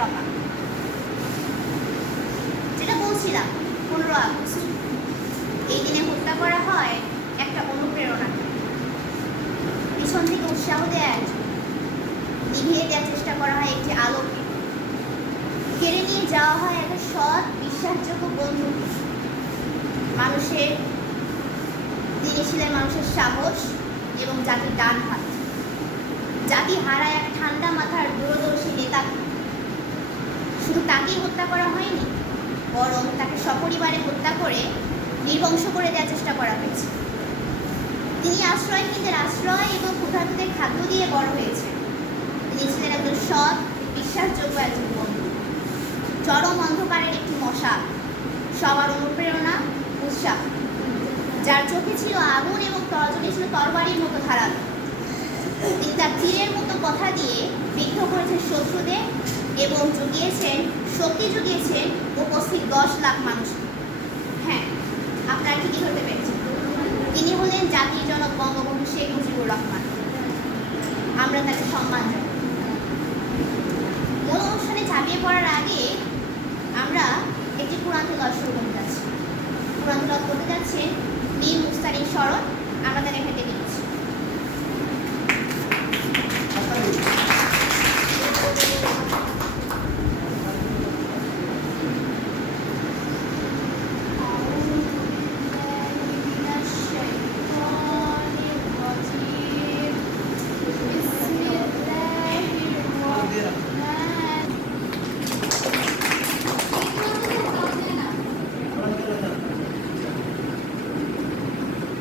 প্রমাণ যেটা বলছিলাম, পনেরো আগস্ট। এই দিনে হত্যা করা হয় একটা অনুপ্রেরণা। পিছন থেকে উৎসাহ দেয় নিভিয়ে দেওয়ার চেষ্টা করা হয় একটি আলোকে কেড়ে নিয়ে যাওয়া হয় একটা সৎ, বিশ্বাসযোগ্য বন্ধু। মানুষের তিনি ছিলেন মানুষের সাহস এবং জাতির ডান হাত। জাতি হারায় এক ঠান্ডা মাথার দূরদর্শী নেতাকে শুধু তাকেই হত্যা করা হয়নি, বরং তাকে সপরিবারে হত্যা করে নির্বংশ করে দেওয়ার চেষ্টা করা হয়েছে। তিনি আশ্রয়হীনদের আশ্রয় এবং ক্ষুধার্তদের খাদ্য দিয়ে বড় হয়েছে তিনি ছিলেন একজন সৎ, বিশ্বাসযোগ্য একজন বন্ধু। চরম অন্ধকারের একটি মশা, সবার অনুপ্রেরণা, উৎসাহ, যার চোখে ছিল আগুন এবং তরজনে ছিল তরবারির মতো ধারালো। তিনি তার তীরের মতো কথা দিয়ে বিদ্ধ করেছেন শত্রুদের এবং জুগিয়েছেন শক্তি জুগিয়েছেন উপস্থিত দশ লাখ মানুষ। হ্যাঁ আপনারা ঠিকই ধরতে পেরেছেন। তিনি হলেন জাতির জনক বঙ্গবন্ধু শেখ মুজিবুর রহমান। আমরা তাকে সম্মান জানাই। মূল অনুষ্ঠানে ঝাঁপিয়ে পড়ার আগে আমরা একটি কোরআন তেলাওয়াত শুরু করতে যাচ্ছি। কোরআন তেলাওয়াত করতে যাচ্ছে, মীর মুস্তারিন শরৎ আমরা তাকে এখানে ডেকে দিচ্ছি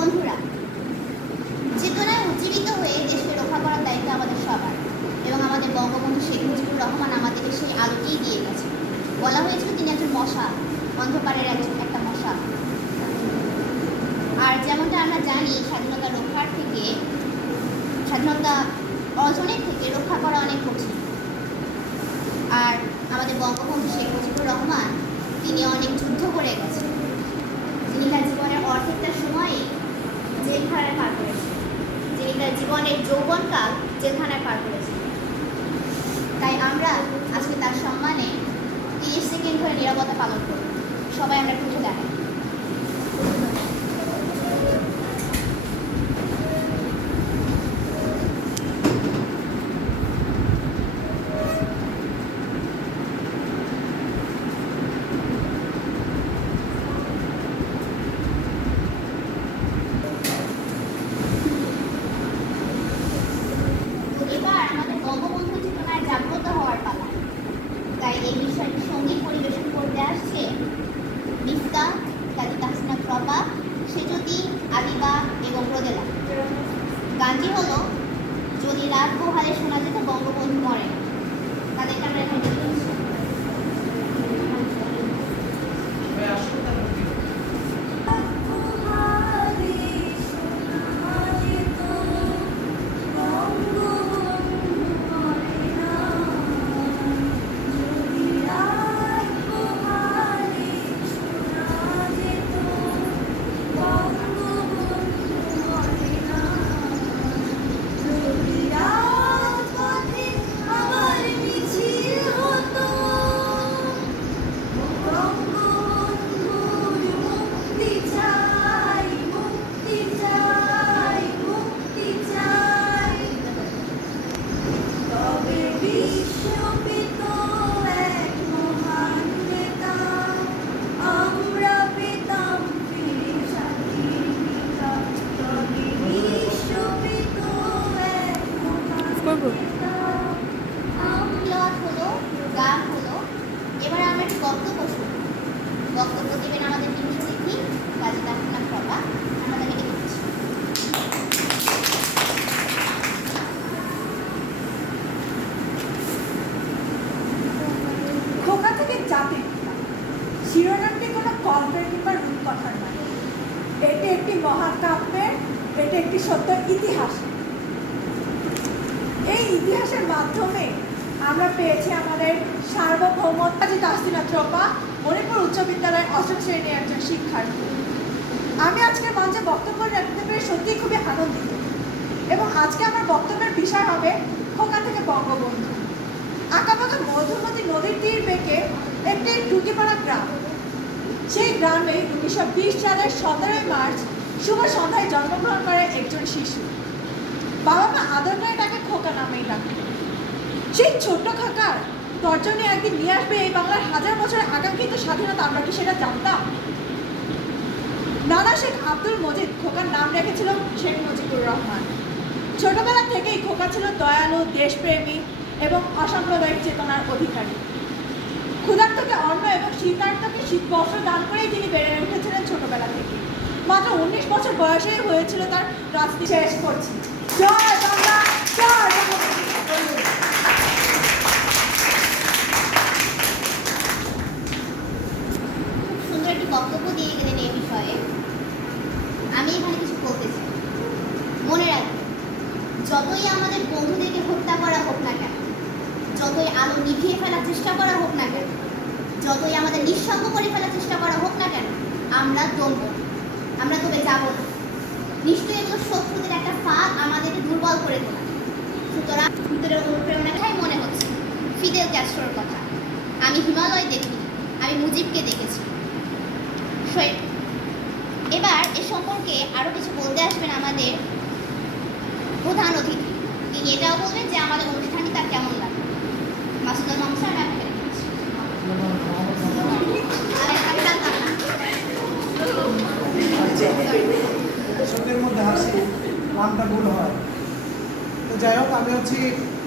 বন্ধুরা চেতনায় উজ্জীবিত হয়ে দেশকে রক্ষা করার দায়িত্ব আমাদের সবার এবং আমাদের বঙ্গবন্ধু শেখ মুজিবুর রহমান আমাদেরকে সেই আলোকেই দিয়ে গেছে। বলা হয়েছিল তিনি একজন মশা, অন্ধকারের একজন একটা মশা। আর যেমনটা আমরা জানি, স্বাধীনতা রক্ষার থেকে স্বাধীনতা অর্জনের থেকে রক্ষা করা অনেক কঠিন। আর আমাদের বঙ্গবন্ধু শেখ মুজিবুর রহমান, তিনি অনেক যুদ্ধ করে গেছেন। যিনি তার জীবনের অর্ধেকটা সময় জেলখানায় পার করেছেন যিনি তার জীবনের যৌবনকাল জেলখানায় পার করেছেন। তাই আমরা আজকে তার সম্মানে তিরিশ সেকেন্ড ধরে নিরাপত্তা পালন করব। সবাই আমরা একটু উঠে দাঁড়াই তো এবার আমাদের বঙ্গবন্ধু চেতনায় জাগ্রত হওয়ার পালা তাই এই বিষয়টি সংগীত পরিবেশন করতে আসছে মিফতা কাজী তাহসিনা প্রভা সেজতি আদিবা এবং রোদেলা গানটি হলো, যদি রাত পোহালে শোনা যেত বঙ্গবন্ধু মরে। তাদেরকে আমরা এখানে এটি একটি মহাকাব্যের, এটি একটি সত্য ইতিহাস। এই ইতিহাসের মাধ্যমে আমরা পেয়েছি আমাদের সার্বভৌমত্বাজি তাহসিনা চোপা, মণিপুর উচ্চ বিদ্যালয়ের অষ্টম শ্রেণির একজন শিক্ষার্থী। আমি আজকে মঞ্চে বক্তব্য রাখতে পেরে সত্যিই খুবই আনন্দিত। এবং আজকে আমার বক্তব্যের বিষয় হবে খোকা থেকে বঙ্গবন্ধু। আঁকাবাঁকা মধুমতি নদীর তীর বেঁকে একটি টুকিপাড়া গ্রাম। সেই গ্রামে উনিশশো বিশ সালের সতেরোই মার্চ শুভ সন্ধ্যায় জন্মগ্রহণ করে একজন শিশু। বাবা মা আদর করে তাকে খোকা নামেই ডাকে। সেই ছোট্ট খাকার তর্জনী একদিন নিয়ে আসবে এই বাংলার হাজার বছরের আকাঙ্ক্ষিত স্বাধীনতা, আমরা কি সেটা জানতাম? নানা শেখ আব্দুল মজিদ খোকার নাম রেখেছিল শেখ মুজিবুর রহমান। ছোটবেলা থেকেই খোকা ছিল দয়ালু, দেশপ্রেমী এবং অসাম্প্রদায়িক চেতনার অধিকারী। ক্ষুধার্তকে অন্ন এবং শীতার্থকে শীত বস্ত্র দান করেই তিনি বেড়ে উঠেছিলেন ছোটবেলা থেকে। মাত্র উনিশ বছর বয়সেই হয়েছিল তার রাজনীতি। শেষ করছি দিয়ে গেলেন এই বিষয়ে। আমি এখানে কিছু বলতে চাই। মনে যতই আমাদের বন্ধুদেরকে হত্যা করা হোক না কেন, যতই আলো নিভিয়ে ফেলার চেষ্টা করা হোক না যতই আমাদের নিঃসঙ্গ করে ফেলার চেষ্টা করা হোক না কেন, আমরা দমব আমরা তবে যাব না। নিশ্চয়ই এগুলো শত্রুদের একটা ফাঁদ আমাদেরকে দুর্বল করে তোলা। সুতরাং ভিতরের অনুপ্রেরণাটাই মনে হচ্ছে ফিদেল ক্যাস্ট্রোর কথা। আমি হিমালয় দেখি, আমি মুজিবকে দেখেছি। এবার এ সম্পর্কে আরও কিছু বলতে আসবেন আমাদের প্রধান অতিথি। তিনি এটাও বলবেন যে আমাদের অনুষ্ঠানটি তার কেমন লাগে। স্যার আমি আপনাকে রেখেছি। আর আমি জানতাম না। চোখের মধ্যে হাসি, নামটা ভুল হয়। তো যাই হোক, আমি হচ্ছি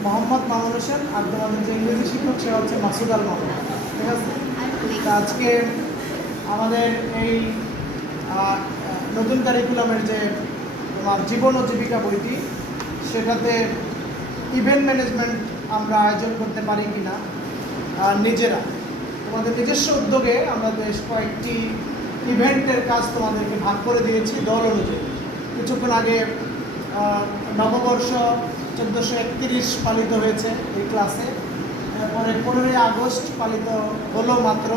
মোহাম্মদ মামুন হোসেন, আর তোমাদের যে ইংরেজি শিক্ষক, সে হচ্ছে মাসুদ আল মামুন। ঠিক আছে? আজকে আমাদের এই নতুন কারিকুলামের যে তোমার জীবন ও জীবিকা বইটি, সেটাতে ইভেন্ট ম্যানেজমেন্ট আমরা আয়োজন করতে পারি কিনা নিজেরা। তোমাদের নিজস্ব উদ্যোগে আমরা বেশ কয়েকটি ইভেন্টের কাজ তোমাদেরকে ভাগ করে দিয়েছি দল অনুযায়ী। কিছুক্ষণ আগে নববর্ষ চোদ্দোশো একত্রিশ পালিত হয়েছে এই ক্লাসে। এরপরে পনেরোই আগস্ট পালিত হলো মাত্র।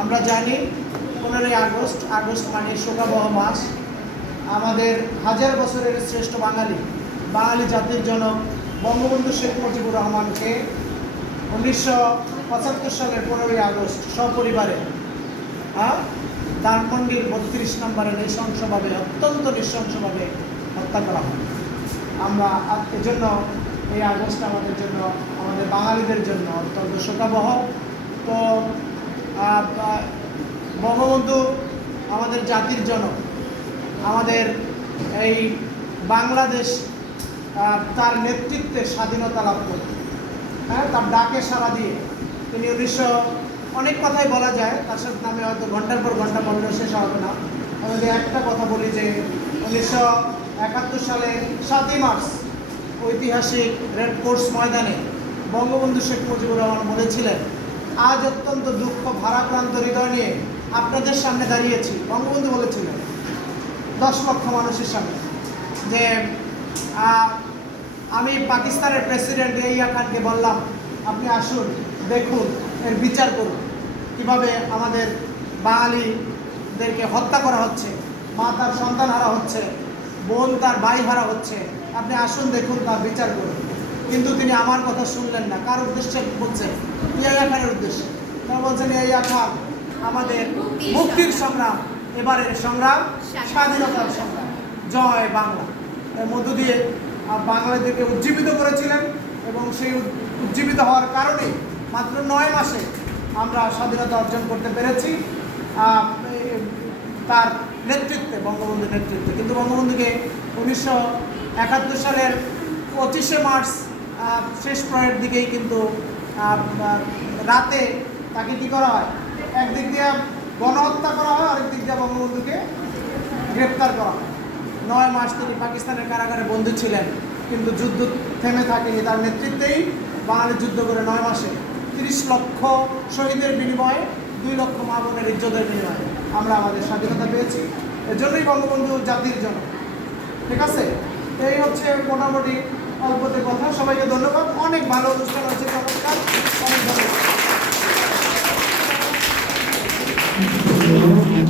আমরা জানি পনেরোই আগস্ট আগস্ট মানে শোকাবহ মাস। আমাদের হাজার বছরের শ্রেষ্ঠ বাঙালি বাঙালি জাতির জনক বঙ্গবন্ধু শেখ মুজিবুর রহমানকে উনিশশো পঁচাত্তর সালের পনেরোই আগস্ট সপরিবারে হ্যাঁ ধানমন্ডির বত্রিশ নম্বরে নৃশংসভাবে, অত্যন্ত নৃশংসভাবে হত্যা করা হয়। আমরা এজন্য এই আগস্ট আমাদের জন্য, আমাদের বাঙালিদের জন্য অত্যন্ত শোকাবহ। তো বঙ্গবন্ধু আমাদের জাতির জনক, আমাদের এই বাংলাদেশ তার নেতৃত্বে স্বাধীনতা লাভ করে হ্যাঁ তার ডাকে সাড়া দিয়ে তিনি উনিশশো অনেক কথাই বলা যায়, তার সাথে নামে হয়তো ঘণ্টার পর ঘণ্টা বললে শেষ হবে না। আমি যদি একটা কথা বলি যে, উনিশশো একাত্তর সালে সাতই মার্চ ঐতিহাসিক রেড কোর্স ময়দানে বঙ্গবন্ধু শেখ মুজিবুর রহমান বলেছিলেন, আজ অত্যন্ত দুঃখ, ভারাক্রান্ত হৃদয় নিয়ে আপনাদের সামনে দাঁড়িয়েছি। বঙ্গবন্ধু বলেছিলেন, দশ লক্ষ মানুষের সামনে, যে আমি পাকিস্তানের প্রেসিডেন্ট ইয়া খানকে বললাম, আপনি আসুন, দেখুন, এর বিচার করুন। কীভাবে আমাদের বাঙালিদেরকে হত্যা করা হচ্ছে, মা তার সন্তান হারা হচ্ছে, বোন তার ভাই হারা হচ্ছে, আপনি আসুন দেখুন তার বিচার করুন। কিন্তু তিনি আমার কথা শুনলেন না। কার উদ্দেশ্যে বলছেন? ইয়াইয়া খানের উদ্দেশ্যে। তারা বলছেন এই খান আমাদের মুক্তির সংগ্রাম, এবারের সংগ্রাম, স্বাধীনতার সংগ্রাম। জয় বাংলা। এর মধ্য দিয়ে বাঙালিদেরকে উজ্জীবিত করেছিলেন এবং সেই উজ্জীবিত হওয়ার কারণে মাত্র নয় মাসে স্বাধীনতা অর্জন করতে পেরেছি। তার নেতৃত্বে, বঙ্গবন্ধুর নেতৃত্বে। কিন্তু বঙ্গবন্ধুকে উনিশশো একাত্তর সালের পঁচিশে মার্চ শেষ প্রয়ের দিকেই কিন্তু রাতে তাকে কী করা হয়? একদিক দিয়ে গণহত্যা করা হয়, আরেক দিক দিয়ে বঙ্গবন্ধুকে গ্রেপ্তার করা হয়। নয় মাস তিনি পাকিস্তানের কারাগারে বন্দী ছিলেন, কিন্তু যুদ্ধ থেমে থাকেনি তার নেতৃত্বেই। বাঙালি যুদ্ধ করে নয় মাসে তিরিশ লক্ষ শহীদের বিনিময়ে, দুই লক্ষ মা বোনের ইজ্জতের বিনিময়ে আমরা আমাদের স্বাধীনতা পেয়েছি। এজন্যই বঙ্গবন্ধু জাতির জন্য ঠিক আছে? এই হচ্ছে মোটামুটি অল্পতে কথা। সবাইকে ধন্যবাদ। অনেক ভালো অনুষ্ঠান হচ্ছে চমৎকার। অনেক ধন্যবাদ।